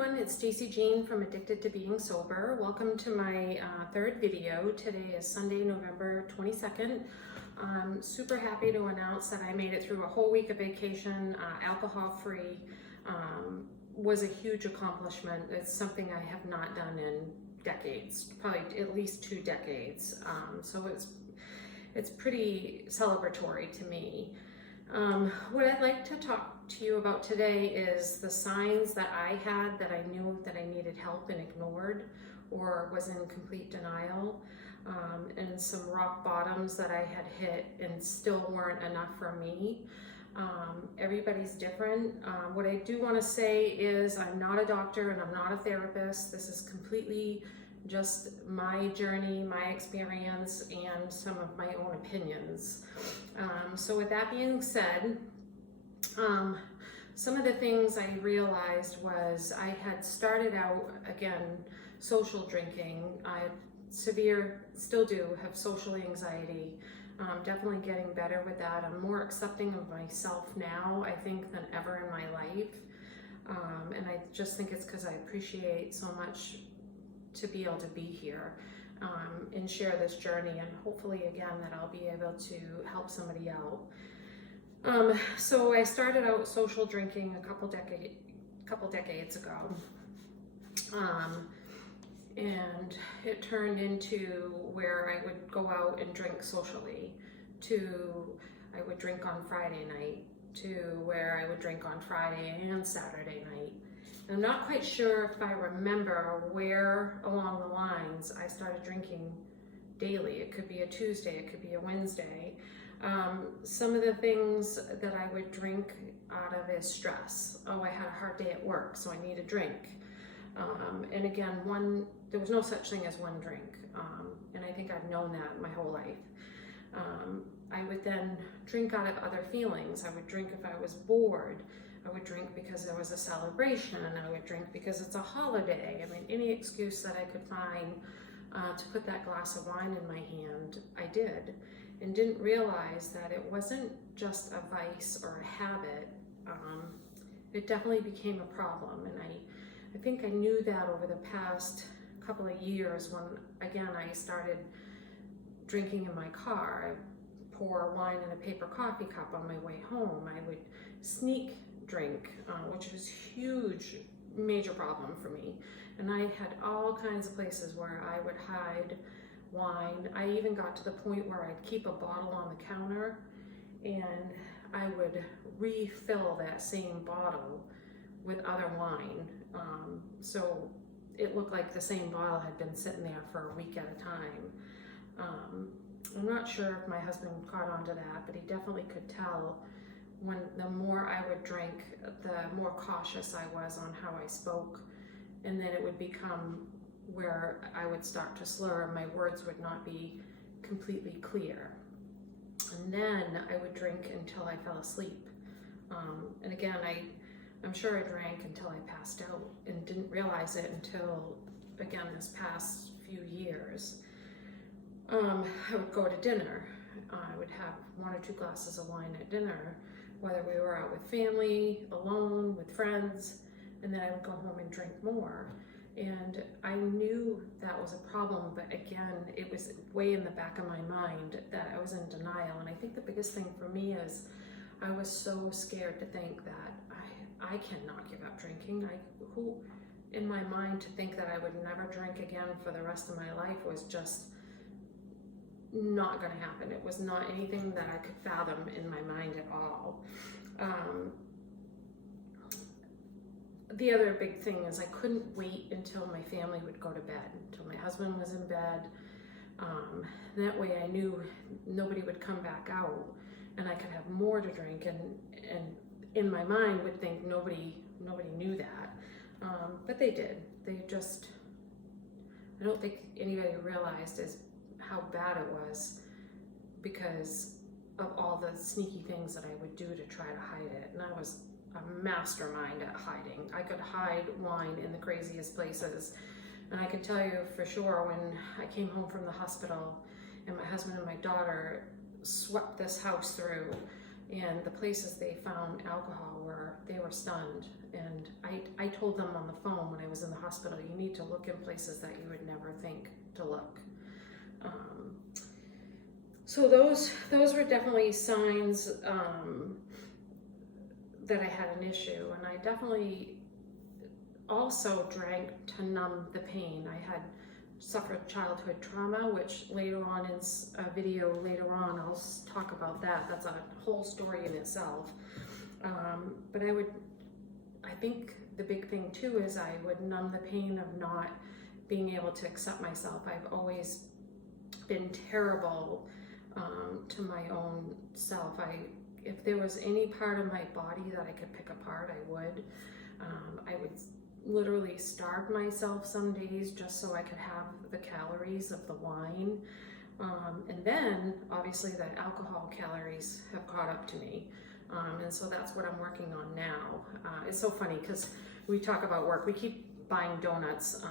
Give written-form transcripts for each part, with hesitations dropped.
everyone, it's Stacey Jean from Addicted to Being Sober. Welcome to my third video. Today is Sunday, November 22nd. I'm super happy to announce that I made it through a whole week of vacation, alcohol-free. Was a huge accomplishment. It's something I have not done in decades, probably at least 2 decades. So it's pretty celebratory to me. What I'd like to talk to you about today is the signs that I had that I knew that I needed help and ignored or was in complete denial, and some rock bottoms that I had hit and still weren't enough for me. Everybody's different. What I do want to say is I'm not a doctor and I'm not a therapist. This is completely just my journey, my experience, and some of my own opinions. So with that being said, some of the things I realized was I had started out, again, social drinking. I still do have social anxiety. Definitely getting better with that. I'm more accepting of myself now, I think, than ever in my life. And I just think it's because I appreciate so much to be able to be here and share this journey, and hopefully again that I'll be able to help somebody out. So I started out social drinking a couple decades ago, and it turned into where I would go out and drink socially, to I would drink on Friday night, to where I would drink on Friday and Saturday night. I'm not quite sure if I remember where along the lines I started drinking daily. It could be a Tuesday, it could be a Wednesday. Some of the things that I would drink out of is stress. Oh, I had a hard day at work, so I need a drink. And again, there was no such thing as one drink. And I think I've known that my whole life. I would then drink out of other feelings. I would drink if I was bored. I would drink because there was a celebration, and I would drink because it's a holiday. I mean, any excuse that I could find to put that glass of wine in my hand, I did, and didn't realize that it wasn't just a vice or a habit. It definitely became a problem, and I think I knew that over the past couple of years when, again, I started drinking in my car. I'd pour wine in a paper coffee cup on my way home. I would sneak drink, which was huge, major problem for me. And I had all kinds of places where I would hide wine. I even got to the point where I'd keep a bottle on the counter and I would refill that same bottle with other wine. So it looked like the same bottle had been sitting there for a week at a time. I'm not sure if my husband caught on to that, but he definitely could tell when the more I would drink, the more cautious I was on how I spoke. And then it would become where I would start to slur and my words would not be completely clear. And then I would drink until I fell asleep. And again, I'm sure I drank until I passed out and didn't realize it until, again, this past few years. I would go to dinner. I would have 1 or 2 glasses of wine at dinner, whether we were out with family, alone, with friends, and then I would go home and drink more. And I knew that was a problem, but again, it was way in the back of my mind that I was in denial. And I think the biggest thing for me is I was so scared to think that I cannot give up drinking. Who in my mind to think that I would never drink again for the rest of my life was just not going to happen. It was not anything that I could fathom in my mind at all. The other big thing is I couldn't wait until my family would go to bed, until my husband was in bed. That way I knew nobody would come back out and I could have more to drink, and in my mind would think nobody knew that. But they did. They just, I don't think anybody realized how bad it was because of all the sneaky things that I would do to try to hide it. And I was a mastermind at hiding. I could hide wine in the craziest places. And I can tell you for sure, when I came home from the hospital and my husband and my daughter swept this house through, and the places they found alcohol they were stunned. And I told them on the phone when I was in the hospital, you need to look in places that you would never think to look. So those were definitely signs that I had an issue, and I definitely also drank to numb the pain. I had suffered childhood trauma, which later on in a video later on I'll talk about that. That's a whole story in itself. But I think the big thing too is I would numb the pain of not being able to accept myself. I've always been terrible to my own self. If there was any part of my body that I could pick apart, I would. I would literally starve myself some days just so I could have the calories of the wine. And then obviously the alcohol calories have caught up to me. And so that's what I'm working on now. It's so funny because we talk about work. We keep buying donuts,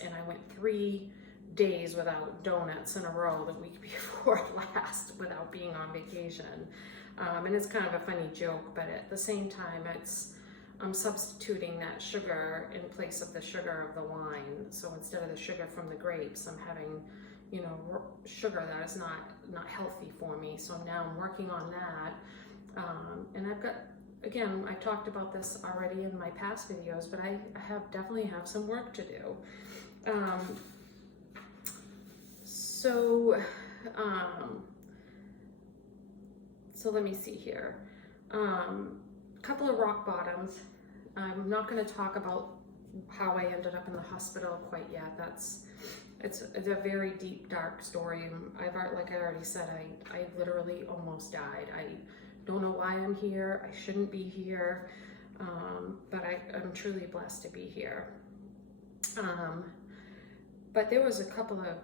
and I went 3 days without donuts in a row the week before last without being on vacation. And it's kind of a funny joke, but at the same time, I'm substituting that sugar in place of the sugar of the wine. So instead of the sugar from the grapes, I'm having, sugar that is not healthy for me. So now I'm working on that. And I've got, again, I talked about this already in my past videos, but I definitely have some work to do. So let me see here. A couple of rock bottoms. I'm not going to talk about how I ended up in the hospital quite yet. It's a very deep, dark story. Like I already said, I literally almost died. I don't know why I'm here. I shouldn't be here, but I'm truly blessed to be here. But there was a couple of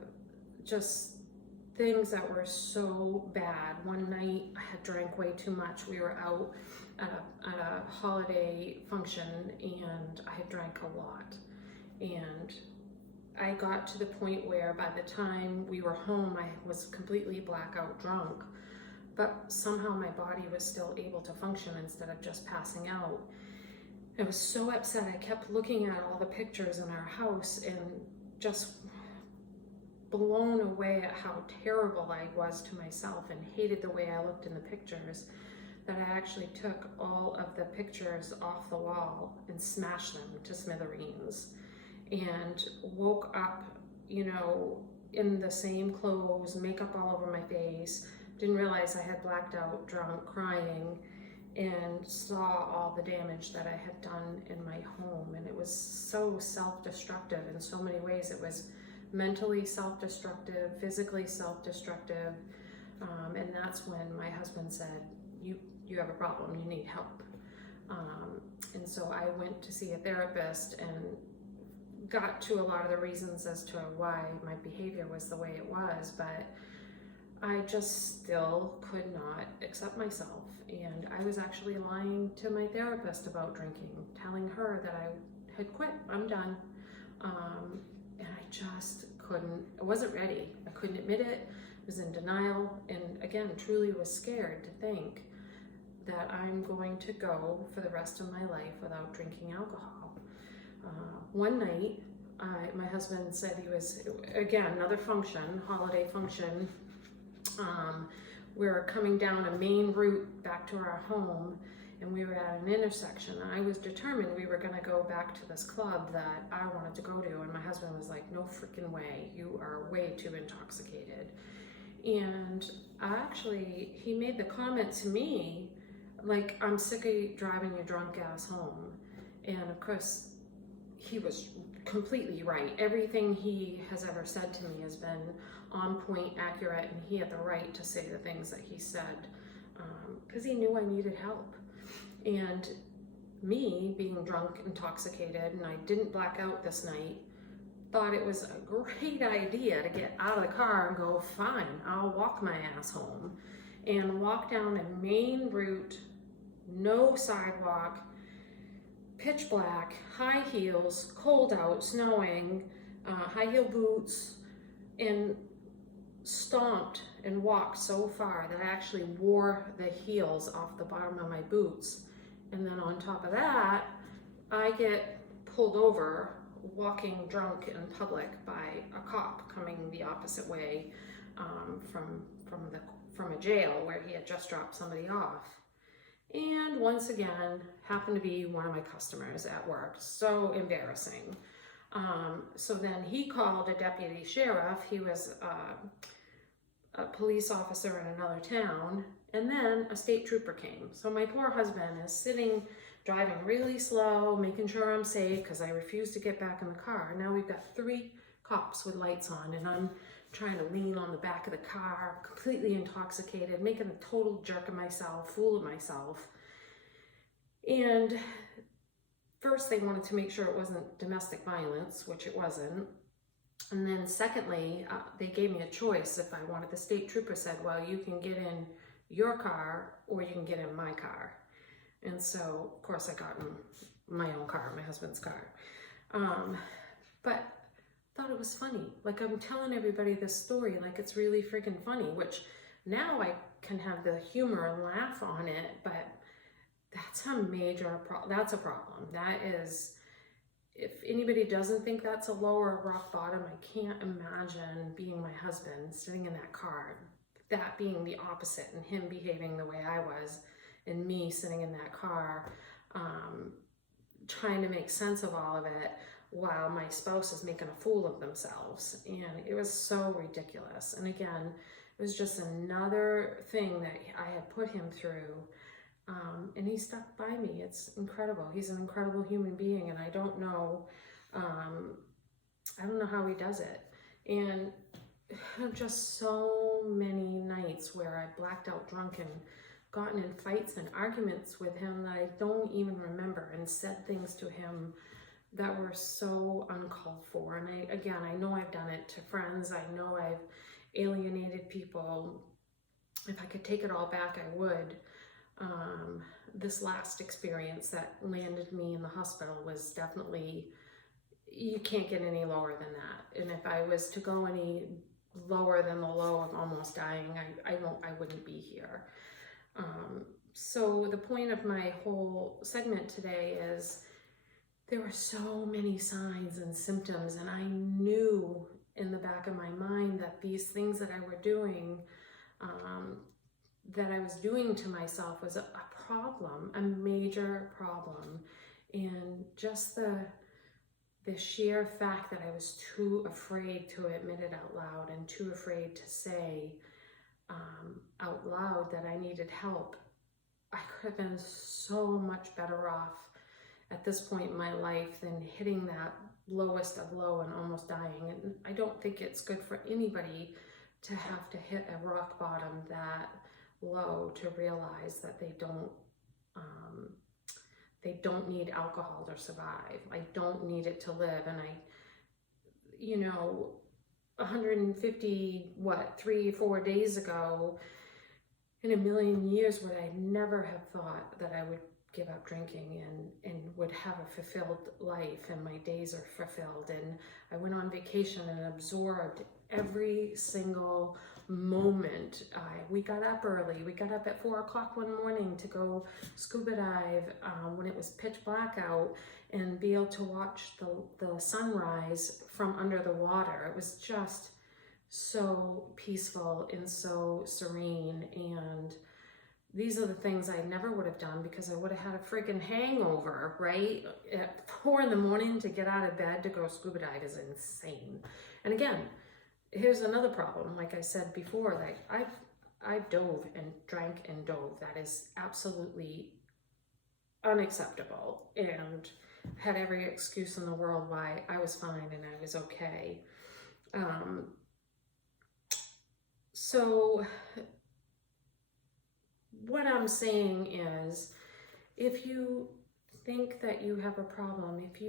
just things that were so bad. One night I had drank way too much. We were out at a holiday function and I had drank a lot. And I got to the point where by the time we were home, I was completely blackout drunk, but somehow my body was still able to function instead of just passing out. I was so upset. I kept looking at all the pictures in our house and just blown away at how terrible I was to myself and hated the way I looked in the pictures, that I actually took all of the pictures off the wall and smashed them to smithereens, and woke up, in the same clothes, makeup all over my face, didn't realize I had blacked out, drunk, crying, and saw all the damage that I had done in my home. And it was so self-destructive in so many ways. It was mentally self-destructive, physically self-destructive, and that's when my husband said, you have a problem, you need help. And so I went to see a therapist and got to a lot of the reasons as to why my behavior was the way it was, but I just still could not accept myself. And I was actually lying to my therapist about drinking, telling her that I had quit, I'm done. And I just couldn't, I wasn't ready. I couldn't admit it, was in denial, and again, truly was scared to think that I'm going to go for the rest of my life without drinking alcohol. One night, my husband said he was, again, another function, holiday function. We were coming down a main route back to our home, and we were at an intersection. I was determined we were going to go back to this club that I wanted to go to, and my husband was like, no freaking way, you are way too intoxicated. And he made the comment to me, like, I'm sick of driving your drunk ass home. And of course, he was completely right. Everything he has ever said to me has been on point, accurate, and he had the right to say the things that he said, because he knew I needed help. And me, being drunk, intoxicated, and I didn't black out this night, thought it was a great idea to get out of the car and go, fine, I'll walk my ass home, and walk down a main route, no sidewalk, pitch black, high heels, cold out, snowing, high heel boots, and stomped and walked so far that I actually wore the heels off the bottom of my boots And then on top of that, I get pulled over walking drunk in public by a cop coming the opposite way from a jail where he had just dropped somebody off. And once again, happened to be one of my customers at work. So embarrassing. So then he called a deputy sheriff. He was a police officer in another town. And then a state trooper came. So my poor husband is sitting, driving really slow, making sure I'm safe because I refuse to get back in the car. Now we've got 3 cops with lights on, and I'm trying to lean on the back of the car, completely intoxicated, making a total jerk of myself, fool of myself. And first they wanted to make sure it wasn't domestic violence, which it wasn't. And then secondly, they gave me a choice if I wanted. The state trooper said, well, you can get in your car or you can get in my car. And so, of course, I got in my own car, my husband's car. But thought it was funny. Like, I'm telling everybody this story like it's really freaking funny, which now I can have the humor and laugh on it, but that's a major problem. That's a problem. That is, if anybody doesn't think that's a lower rock bottom, I can't imagine being my husband sitting in that car, that being the opposite, and him behaving the way I was, and me sitting in that car, trying to make sense of all of it while my spouse is making a fool of themselves. And it was so ridiculous. And again, it was just another thing that I had put him through. And he stuck by me. It's incredible. He's an incredible human being, and I don't know how he does it. And just so many nights where I blacked out drunk and gotten in fights and arguments with him that I don't even remember, and said things to him that were so uncalled for. And I know I've done it to friends. I know I've alienated people. If I could take it all back, I would. This last experience that landed me in the hospital was definitely, you can't get any lower than that. And if I was to go any lower than the low of almost dying, I wouldn't be here. So the point of my whole segment today is there were so many signs and symptoms, and I knew in the back of my mind that these things that I were doing, that I was doing to myself, was a problem, a major problem. And just the sheer fact that I was too afraid to admit it out loud, and too afraid to say out loud that I needed help. I could have been so much better off at this point in my life than hitting that lowest of low and almost dying. And I don't think it's good for anybody to have to hit a rock bottom that low to realize that they don't need alcohol to survive. I don't need it to live. And 150, 3-4 days ago, in a million years would I never have thought that I would give up drinking and would have a fulfilled life, and my days are fulfilled. And I went on vacation and absorbed every single moment. We got up early. We got up at 4 o'clock one morning to go scuba dive when it was pitch black out, and be able to watch the sunrise from under the water. It was just so peaceful and so serene. And these are the things I never would have done, because I would have had a freaking hangover, right? At 4 in the morning to get out of bed to go scuba dive is insane. And again, here's another problem. Like I said before, like I've dove and drank and dove. That is absolutely unacceptable, and had every excuse in the world why I was fine and I was okay. So what I'm saying is, if you think that you have a problem, if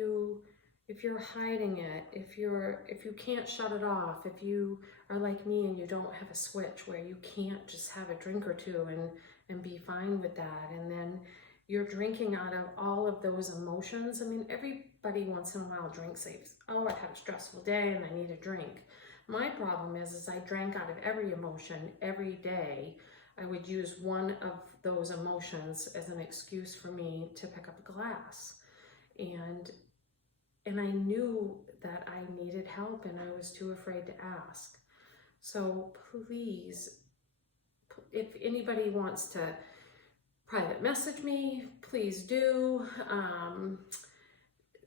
you're hiding it, if you can't shut it off, if you are like me and you don't have a switch where you can't just have a drink or two and be fine with that, and then you're drinking out of all of those emotions. I mean, everybody once in a while drinks. Oh, I had a stressful day and I need a drink. My problem is I drank out of every emotion every day. I would use one of those emotions as an excuse for me to pick up a glass. And I knew that I needed help and I was too afraid to ask. So please, if anybody wants to private message me, please do.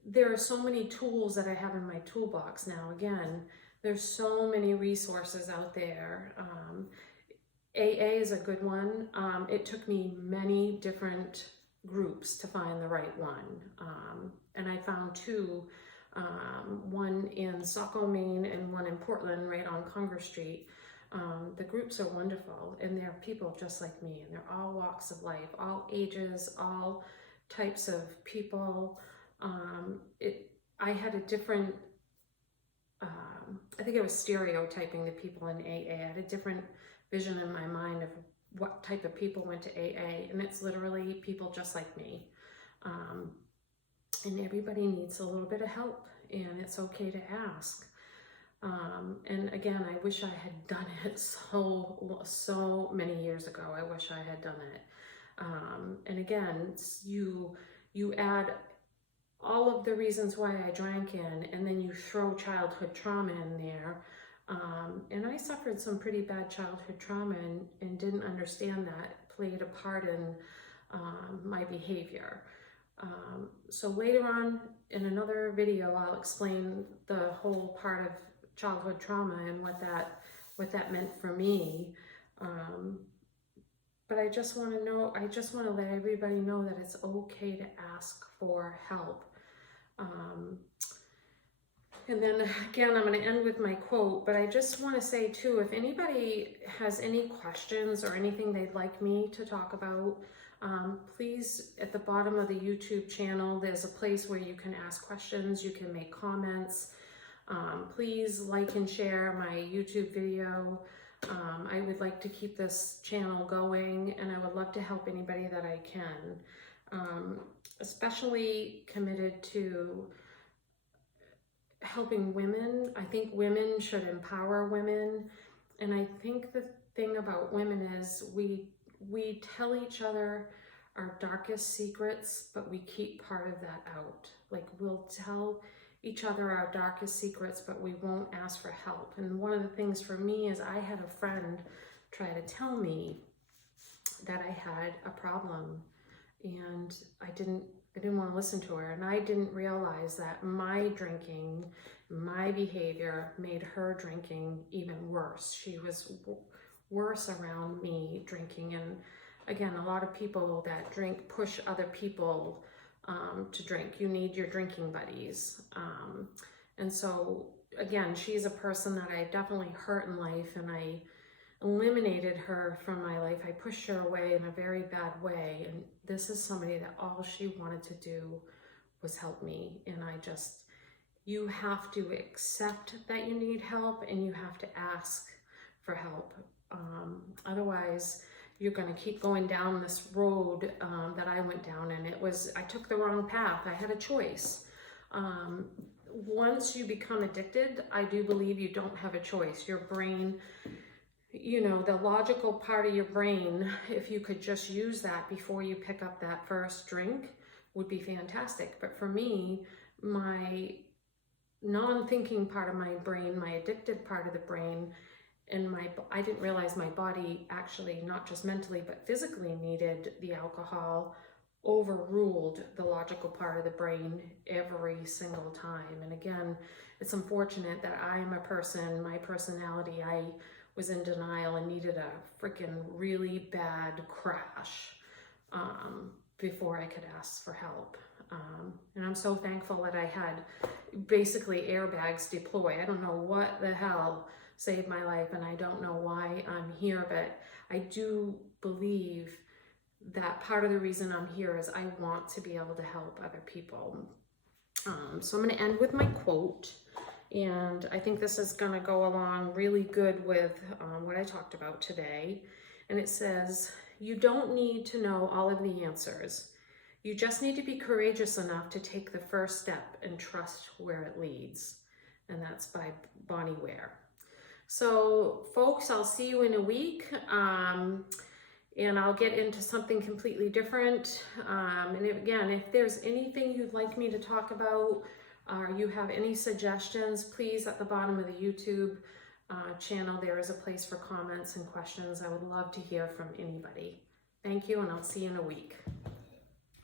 There are so many tools that I have in my toolbox now. Again, there's so many resources out there. AA is a good one. It took me many different groups to find the right one. And I found two, one in Saco, Maine and one in Portland right on Congress Street. The groups are wonderful and they're people just like me and they're all walks of life, all ages, all types of people. I had a different, I think I was stereotyping the people in AA. I had a different vision in my mind of what type of people went to AA, and it's literally people just like me. And everybody needs a little bit of help, and it's okay to ask. And again, I wish I had done it so many years ago. I wish I had done it. And again, you add all of the reasons why I drank in, and then you throw childhood trauma in there. And I suffered some pretty bad childhood trauma and didn't understand that played a part in my behavior. So later on in another video, I'll explain the whole part of childhood trauma and what that meant for me. But I just want to let everybody know that it's okay to ask for help. And then again, I'm going to end with my quote, but I just want to say too, if anybody has any questions or anything they'd like me to talk about, please, at the bottom of the YouTube channel, there's a place where you can ask questions, you can make comments. Please like and share my YouTube video. I would like to keep this channel going, and I would love to help anybody that I can. Especially committed to helping women. I think women should empower women. And I think the thing about women is we tell each other our darkest secrets, but we keep part of that out. Like, we'll tell each other our darkest secrets, but we won't ask for help. And one of the things for me is I had a friend try to tell me that I had a problem, and I didn't want to listen to her, and I didn't realize that my drinking, my behavior made her drinking even worse. She was worse around me drinking, and again, a lot of people that drink push other people to drink. You need your drinking buddies. And so again, she's a person that I definitely hurt in life, and I eliminated her from my life. I pushed her away in a very bad way, and this is somebody that all she wanted to do was help me. And you have to accept that you need help, and you have to ask for help. Otherwise, you're going to keep going down this road that I went down, and I took the wrong path. I had a choice. Once you become addicted, I do believe you don't have a choice. Your brain, the logical part of your brain, if you could just use that before you pick up that first drink, would be fantastic. But for me, my non-thinking part of my brain, my addicted part of the brain, and I didn't realize my body actually, not just mentally, but physically needed the alcohol, overruled the logical part of the brain every single time. And again, it's unfortunate that I'm a person, my personality, I was in denial and needed a freaking really bad crash before I could ask for help. And I'm so thankful that I had basically airbags deploy. I don't know what the hell saved my life, and I don't know why I'm here, but I do believe that part of the reason I'm here is I want to be able to help other people. So I'm going to end with my quote, and I think this is going to go along really good with what I talked about today. And it says, "You don't need to know all of the answers. You just need to be courageous enough to take the first step and trust where it leads." And that's by Bonnie Ware. So folks, I'll see you in a week. and I'll get into something completely different. And again, if there's anything you'd like me to talk about, or you have any suggestions, please, at the bottom of the YouTube channel, there is a place for comments and questions. I would love to hear from anybody. Thank you, and I'll see you in a week.